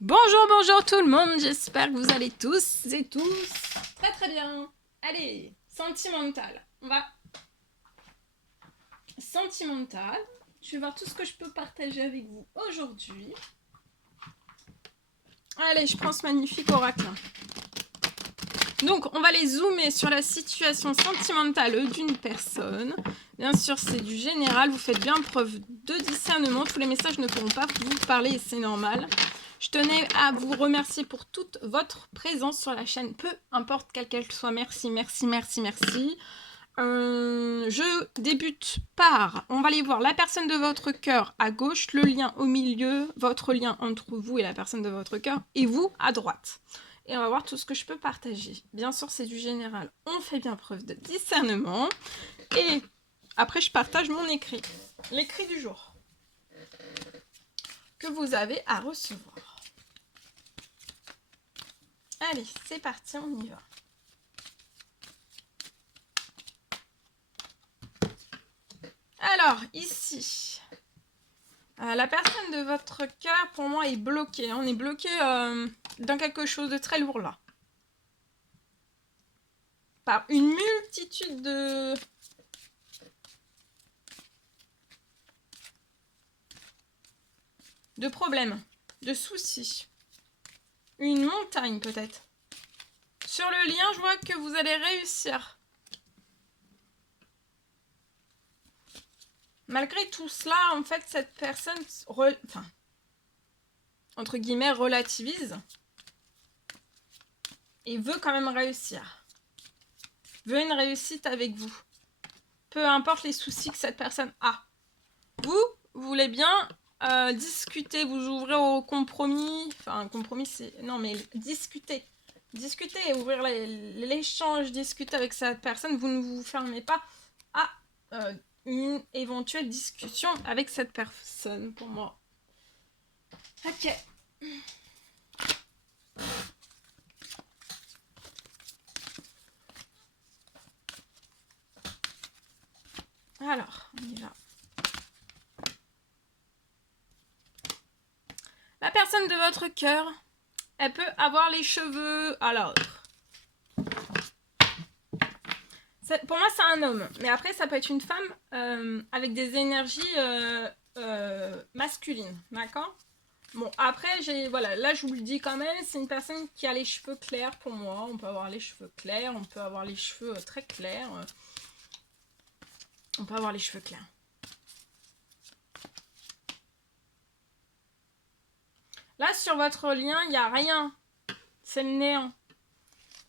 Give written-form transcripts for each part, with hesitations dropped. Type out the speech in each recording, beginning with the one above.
Bonjour, bonjour tout le monde, j'espère que vous allez tous et tous très très bien. Allez, sentimental, on va... Sentimental, je vais voir tout ce que je peux partager avec vous aujourd'hui. Allez, je prends ce magnifique oracle. Donc, on va les zoomer sur la situation sentimentale d'une personne. Bien sûr, c'est du général, vous faites bien preuve de discernement. Tous les messages ne pourront pas vous parler et c'est normal. Je tenais à vous remercier pour toute votre présence sur la chaîne, peu importe quelle qu'elle soit. Merci, merci, merci, merci. Je débute par, on va aller voir la personne de votre cœur à gauche, le lien au milieu, votre lien entre vous et la personne de votre cœur, et vous à droite. Et on va voir tout ce que je peux partager. Bien sûr, c'est du général. On fait bien preuve de discernement. Et après, je partage mon écrit. L'écrit du jour que vous avez à recevoir. Allez, c'est parti, on y va. Alors, ici, la personne de votre cœur, pour moi, est bloquée. On est bloqué dans quelque chose de très lourd, là. Par une multitude de problèmes, de soucis. Une montagne, peut-être. Sur le lien, je vois que vous allez réussir. Malgré tout cela, en fait, cette personne, enfin, entre guillemets, relativise et veut quand même réussir. Veut une réussite avec vous. Peu importe les soucis que cette personne a. Vous voulez bien discuter, vous ouvrez au compromis. Enfin, compromis, c'est... Non, mais discuter. Discuter et ouvrir l'échange, discuter avec cette personne. Vous ne vous fermez pas à une éventuelle discussion avec cette personne, pour moi. Ok. Alors, on y va. La personne de votre cœur, elle peut avoir les cheveux... Alors, pour moi, c'est un homme. Mais après, ça peut être une femme avec des énergies masculines. D'accord ? Bon, après, voilà, là, je vous le dis quand même, c'est une personne qui a les cheveux clairs pour moi. On peut avoir les cheveux clairs, on peut avoir les cheveux très clairs. On peut avoir les cheveux clairs. Là, sur votre lien, il n'y a rien. C'est le néant.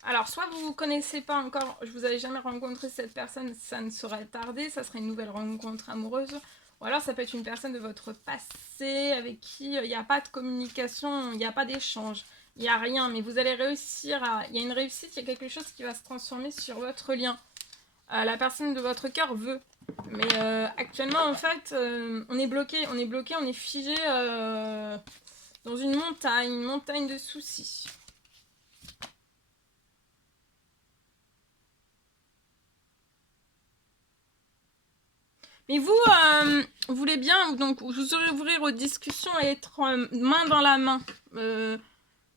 Alors, soit vous ne vous connaissez pas encore, je vous avais jamais rencontré cette personne, ça ne saurait tarder, ça serait une nouvelle rencontre amoureuse. Ou alors, ça peut être une personne de votre passé avec qui il n'y a pas de communication, il n'y a pas d'échange, il n'y a rien. Mais vous allez réussir à... Il y a une réussite, il y a quelque chose qui va se transformer sur votre lien. La personne de votre cœur veut. Mais actuellement, en fait, on est bloqué, on est figé dans une montagne de soucis. Mais vous voulez bien donc vous ouvrir aux discussions et être main dans la main.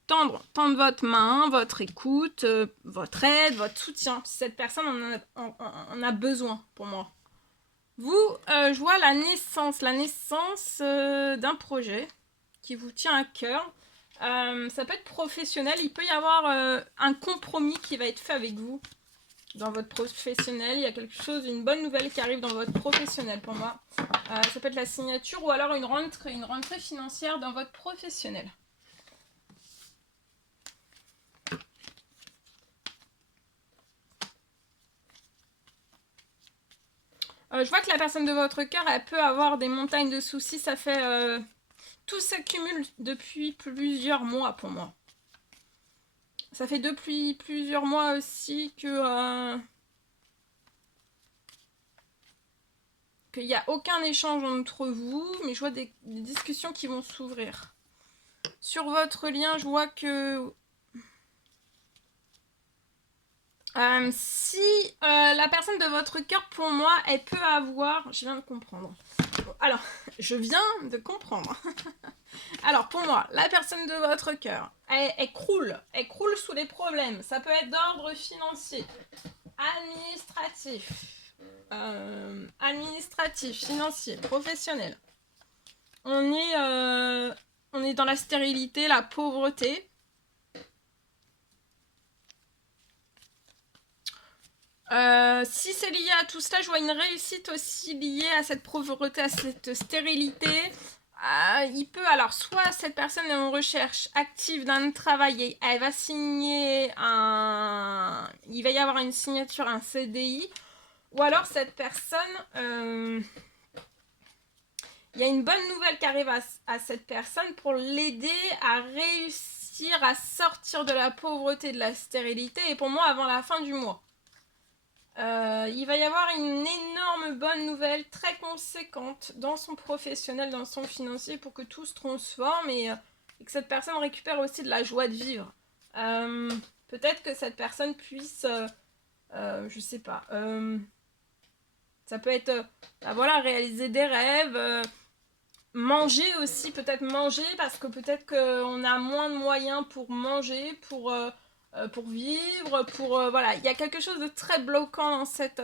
Tendre votre main, votre écoute, votre aide, votre soutien. Cette personne en a besoin pour moi. Vous, je vois la naissance d'un projet qui vous tient à cœur. Ça peut être professionnel, il peut y avoir un compromis qui va être fait avec vous. Dans votre professionnel, il y a quelque chose, une bonne nouvelle qui arrive dans votre professionnel pour moi. Ça peut être la signature ou alors une rentrée financière dans votre professionnel. Je vois que la personne de votre cœur, elle peut avoir des montagnes de soucis. Ça fait... tout s'accumule depuis plusieurs mois pour moi. Ça fait depuis plusieurs mois aussi que... qu'il n'y a aucun échange entre vous, mais je vois des discussions qui vont s'ouvrir. Sur votre lien, je vois que si la personne de votre cœur, pour moi, elle peut avoir... Je viens de comprendre. Alors, je viens de comprendre. Alors, pour moi, la personne de votre cœur, elle croule. Elle croule sous les problèmes. Ça peut être d'ordre financier, administratif, financier, professionnel. On est dans la stérilité, la pauvreté. Si c'est lié à tout cela, je vois une réussite aussi liée à cette pauvreté, à cette stérilité. Il peut, alors, soit cette personne est en recherche active d'un travail et elle va signer il va y avoir une signature, un CDI, ou alors cette personne, il y a une bonne nouvelle qui arrive à cette personne pour l'aider à réussir à sortir de la pauvreté, de la stérilité, et pour moi avant la fin du mois. Il va y avoir une énorme bonne nouvelle très conséquente dans son professionnel, dans son financier, pour que tout se transforme et que cette personne récupère aussi de la joie de vivre. Peut-être que cette personne puisse, je sais pas, ça peut être, voilà, réaliser des rêves, manger aussi, peut-être manger, parce que peut-être qu'on a moins de moyens pour manger, pour vivre, voilà, il y a quelque chose de très bloquant dans cette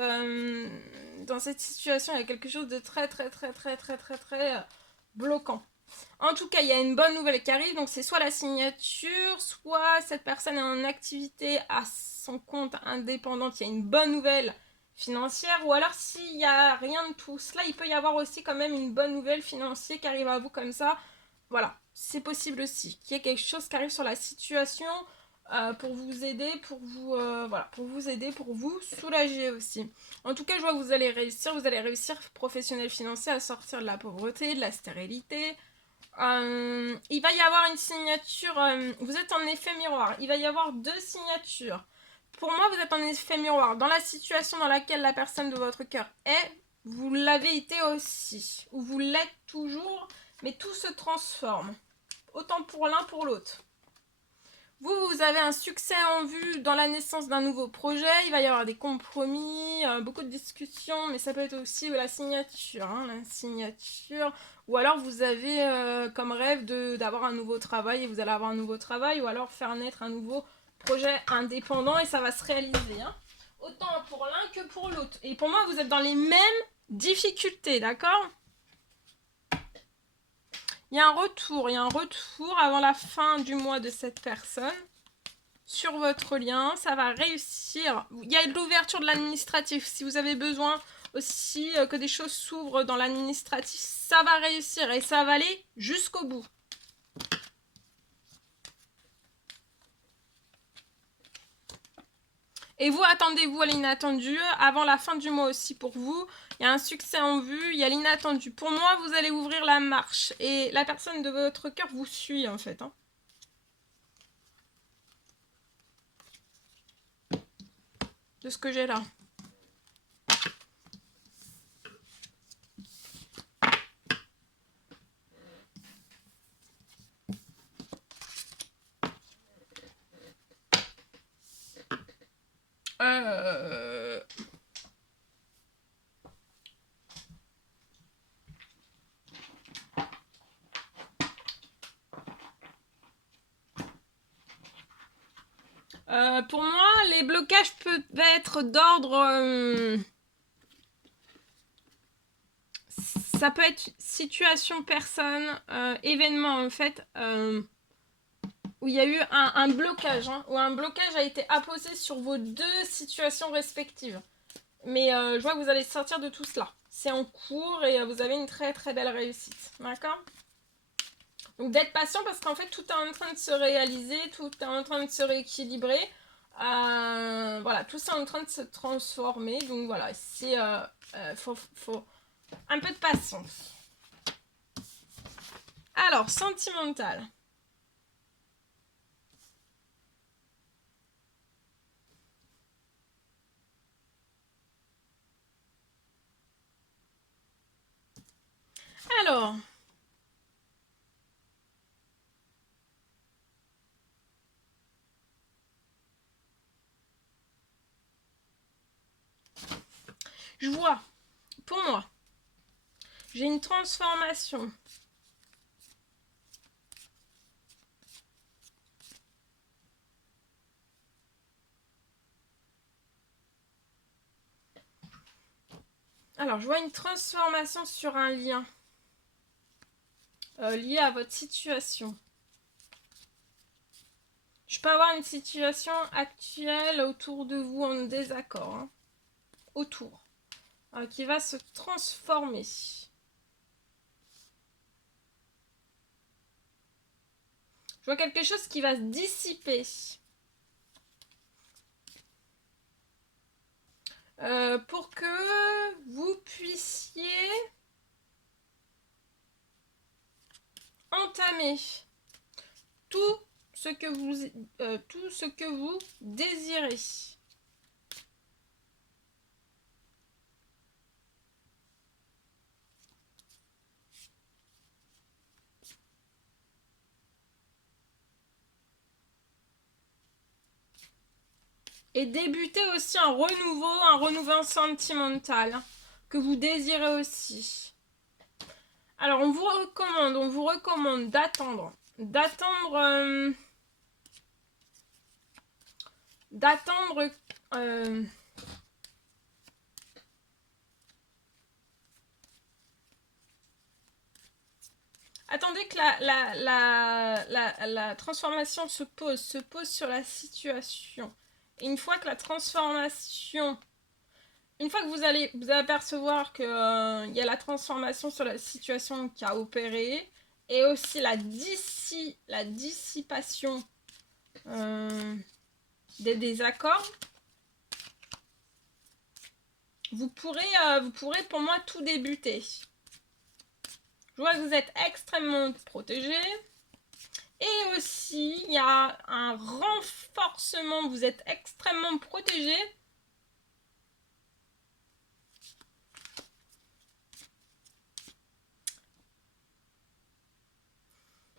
situation, il y a quelque chose de très bloquant. En tout cas, il y a une bonne nouvelle qui arrive, donc c'est soit la signature, soit cette personne est en activité à son compte indépendante, il y a une bonne nouvelle financière, ou alors s'il n'y a rien de tout cela, il peut y avoir aussi quand même une bonne nouvelle financière qui arrive à vous comme ça. Voilà, c'est possible aussi qu'il y ait quelque chose qui arrive sur la situation pour vous aider, pour vous aider, pour vous soulager aussi. En tout cas, je vois que vous allez réussir professionnel financier à sortir de la pauvreté, de la stérilité. Il va y avoir une signature, vous êtes en effet miroir, il va y avoir 2 signatures. Pour moi, vous êtes en effet miroir. Dans la situation dans laquelle la personne de votre cœur est, vous l'avez été aussi, ou vous l'êtes toujours, mais tout se transforme, autant pour l'un pour l'autre. Vous avez un succès en vue dans la naissance d'un nouveau projet, il va y avoir des compromis, beaucoup de discussions, mais ça peut être aussi la signature, ou alors vous avez comme rêve d'avoir un nouveau travail et vous allez avoir un nouveau travail, ou alors faire naître un nouveau projet indépendant et ça va se réaliser, hein. Autant pour l'un que pour l'autre. Et pour moi, vous êtes dans les mêmes difficultés, d'accord ? Il y a un retour avant la fin du mois de cette personne sur votre lien, ça va réussir. Il y a de l'ouverture de l'administratif. Si vous avez besoin aussi que des choses s'ouvrent dans l'administratif, ça va réussir et ça va aller jusqu'au bout. Et vous, attendez-vous à l'inattendu avant la fin du mois aussi pour vous. Il y a un succès en vue, il y a l'inattendu. Pour moi, vous allez ouvrir la marche et la personne de votre cœur vous suit en fait, hein. De ce que j'ai là. Pour moi, les blocages peuvent être d'ordre... ça peut être situation, personne, événement en fait, où il y a eu un blocage, hein, où un blocage a été apposé sur vos 2 situations respectives. Mais je vois que vous allez sortir de tout cela. C'est en cours et vous avez une très belle réussite. D'accord ? Donc d'être patient parce qu'en fait tout est en train de se réaliser, tout est en train de se rééquilibrer. Voilà, tout ça est en train de se transformer. Donc voilà, c'est faut un peu de patience. Alors, sentimental. Alors, je vois, pour moi, j'ai une transformation Alors, je vois une transformation sur un lien lié à votre situation. Je peux avoir une situation actuelle autour de vous en désaccord. Hein, autour. Qui va se transformer. Je vois quelque chose qui va se dissiper. Pour que vous puissiez entamer tout ce que vous désirez. Et débuter aussi un renouveau sentimental que vous désirez aussi. Alors on vous recommande d'attendre. Attendez que la transformation se pose sur la situation. Et une fois que vous allez apercevoir qu'il y a la transformation sur la situation qui a opéré, et aussi la dissipation des désaccords, vous pourrez pour moi tout débuter. Je vois que vous êtes extrêmement protégé. Et aussi, il y a un renforcement. Vous êtes extrêmement protégé.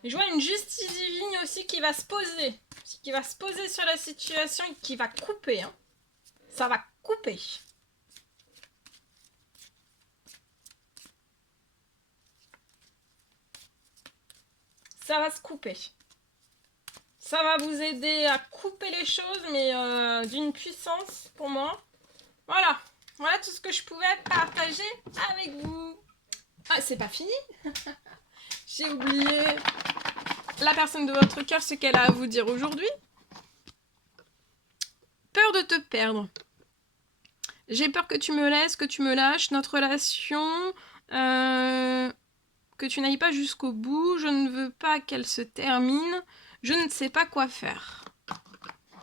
Et je vois une justice divine aussi qui va se poser. Qui va se poser sur la situation et qui va couper. Hein. Ça va couper. Ça va se couper. Ça va vous aider à couper les choses, mais d'une puissance pour moi. Voilà. Voilà tout ce que je pouvais partager avec vous. Ah, c'est pas fini. J'ai oublié la personne de votre cœur, ce qu'elle a à vous dire aujourd'hui. Peur de te perdre. J'ai peur que tu me laisses, que tu me lâches. Notre relation... que tu n'ailles pas jusqu'au bout, je ne veux pas qu'elle se termine, je ne sais pas quoi faire.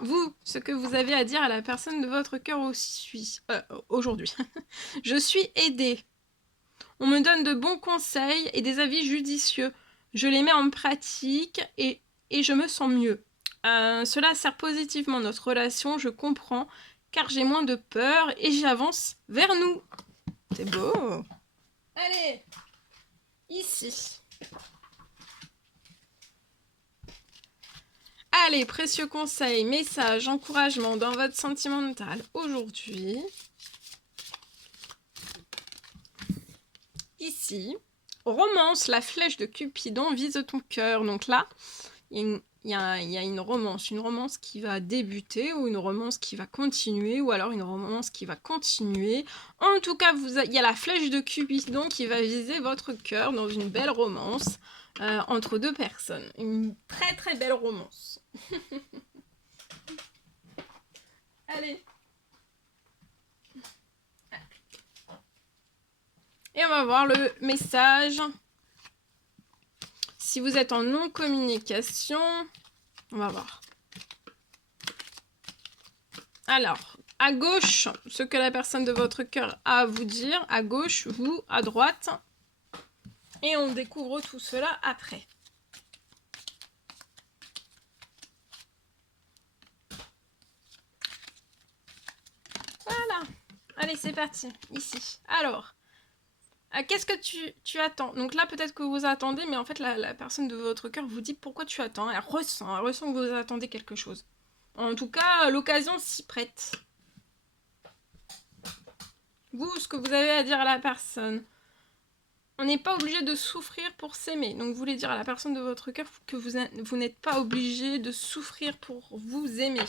Vous, ce que vous avez à dire à la personne de votre cœur aujourd'hui. Je suis aidée. On me donne de bons conseils et des avis judicieux. Je les mets en pratique et je me sens mieux. Cela sert positivement notre relation, je comprends, car j'ai moins de peur et j'avance vers nous. C'est beau. Allez, ici. Allez, précieux conseils, messages, encouragements dans votre sentimental aujourd'hui. Ici, romance, la flèche de Cupidon vise ton cœur. Donc là, il y a une romance qui va débuter ou une romance qui va continuer ou alors une romance qui va continuer. En tout cas, il y a la flèche de Cupidon qui va viser votre cœur dans une belle romance entre deux personnes. Une très très belle romance. Allez. Et on va voir le message. Si vous êtes en non-communication, on va voir. Alors, à gauche, ce que la personne de votre cœur a à vous dire. À gauche, vous, à droite. Et on découvre tout cela après. Voilà. Allez, c'est parti. Ici. Alors, qu'est-ce que tu attends? Donc là, peut-être que vous attendez, mais en fait, la personne de votre cœur vous dit pourquoi tu attends. Elle ressent que vous attendez quelque chose. En tout cas, l'occasion s'y prête. Vous, ce que vous avez à dire à la personne. On n'est pas obligé de souffrir pour s'aimer. Donc, vous voulez dire à la personne de votre cœur que vous n'êtes pas obligé de souffrir pour vous aimer.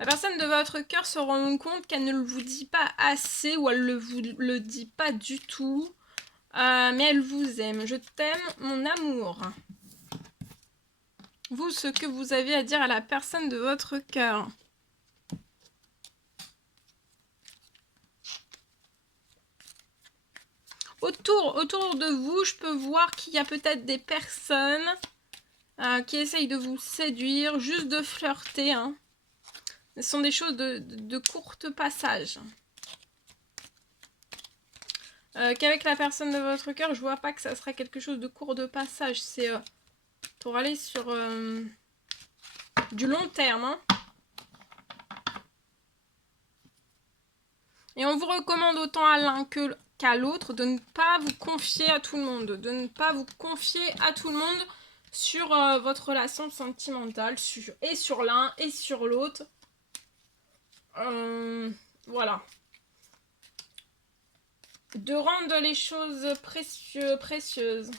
La personne de votre cœur se rend compte qu'elle ne vous dit pas assez ou elle ne vous le dit pas du tout. Mais elle vous aime. Je t'aime, mon amour. Vous, ce que vous avez à dire à la personne de votre cœur. Autour de vous, je peux voir qu'il y a peut-être des personnes qui essayent de vous séduire, juste de flirter. Hein. Ce sont des choses de courte passage. Qu'avec la personne de votre cœur, je vois pas que ça sera quelque chose de court de passage. C'est pour aller sur du long terme. Hein. Et on vous recommande autant à l'un qu'à l'autre de ne pas vous confier à tout le monde. De ne pas vous confier à tout le monde sur votre relation sentimentale. Et sur l'un et sur l'autre. Voilà. De rendre les choses précieuses.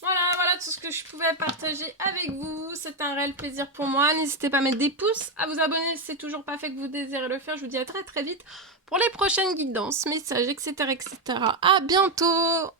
Voilà tout ce que je pouvais partager avec vous. C'est un réel plaisir pour moi. N'hésitez pas à mettre des pouces, à vous abonner si c'est toujours pas fait que vous désirez le faire. Je vous dis à très vite pour les prochaines guidances, messages, etc. À bientôt!